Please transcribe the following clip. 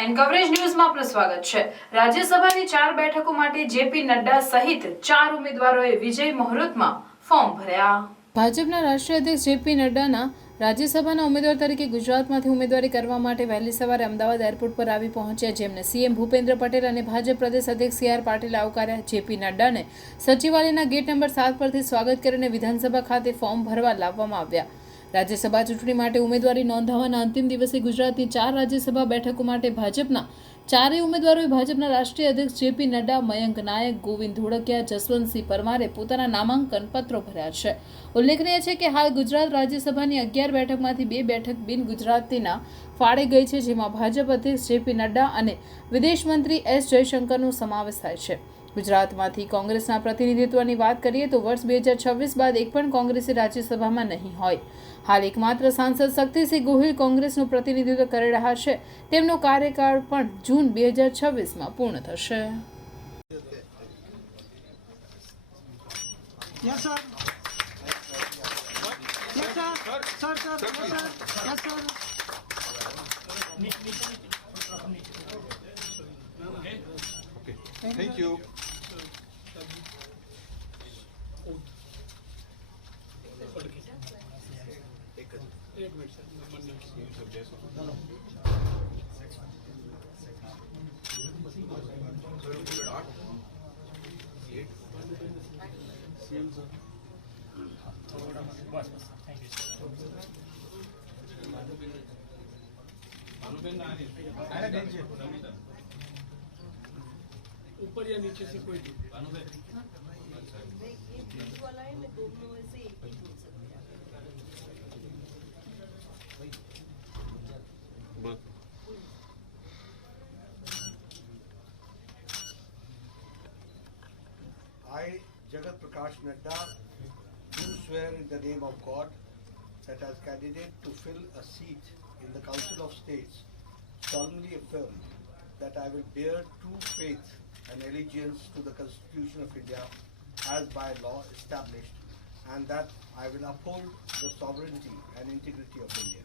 Nine coverage ન્યૂઝમાં આપનું સ્વાગત છે. રાજ્યસભાની ચાર બેઠકો માટે જેપી નડ્ડા સહિત ચાર ઉમેદવારોએ વિજય મુહૂર્તમાં ફોર્મ ભર્યા. ભાજપના રાષ્ટ્રીય અધ્યક્ષ જેપી નડ્ડાના રાજ્યસભાના ઉમેદવાર તરીકે ગુજરાતમાંથી ઉમેદવારી કરવા માટે વહેલી સવારે અમદાવાદ એરપોર્ટ પર આવી પહોંચ્યા જેમને સીએમ ભૂપેન્દ્ર પટેલ અને ભાજપ પ્રદેશ અધ્યક્ષ સી આર પાટીલ આવકાર્યા જેપી નડ્ડાને સચિવાલયના ગેટ નંબર સાત પરથી સ્વાગત કરીને વિધાનસભા ખાતે ફોર્મ ભરવા લાવવામાં આવ્યા. રાજ્યસભા ચૂંટણી માટે ઉમેદવારી નોંધાવવાના અંતિમ દિવસે ગુજરાતની ચાર રાજ્યસભા બેઠકો માટે ભાજપના ચારેય ઉમેદવારોએ ભાજપના રાષ્ટ્રીય અધ્યક્ષ જેપી નડ્ડા, મયંક નાયક, ગોવિંદ ધોળકિયા, જસવંતસિંહ પરમારે પોતાના નામાંકન પત્રો ભર્યા છે. ઉલ્લેખનીય છે કે હાલ ગુજરાત રાજ્યસભાની અગિયાર બેઠકમાંથી બે બેઠક બિન ગુજરાતીના ફાળે ગઈ છે, જેમાં ભાજપ અધ્યક્ષ જેપી નડ્ડા અને વિદેશ મંત્રી એસ જયશંકરનો સમાવેશ થાય છે. ગુજરાતમાંથી કોંગ્રેસના પ્રતિનિધિત્વની વાત કરીએ તો વર્ષ બે હજાર છવ્વીસ બાદ એક પણ કોંગ્રેસી રાજ્યસભામાં નહીં હોય હાલ એકમાત્ર સાંસદ શક્તિસિંહ ગોહિલ કોંગ્રેસનું પ્રતિનિધિત્વ કરી રહ્યા છે તેમનો કાર્યકાળ પણ જૂન બે હજાર છવ્વીસમાં પૂર્ણ થશે Yes, sir. Yes, sir. Sir, sir. Yes, sir. Yes, sir. Thank you. ऊपर या नीचे से कोई भी I, Jagat Prakash Nadda, do swear in the name of God that as candidate to fill a seat in the Council of States, solemnly affirm that I will bear true faith and allegiance to the Constitution of India as by law established, and that I will uphold the sovereignty and integrity of India.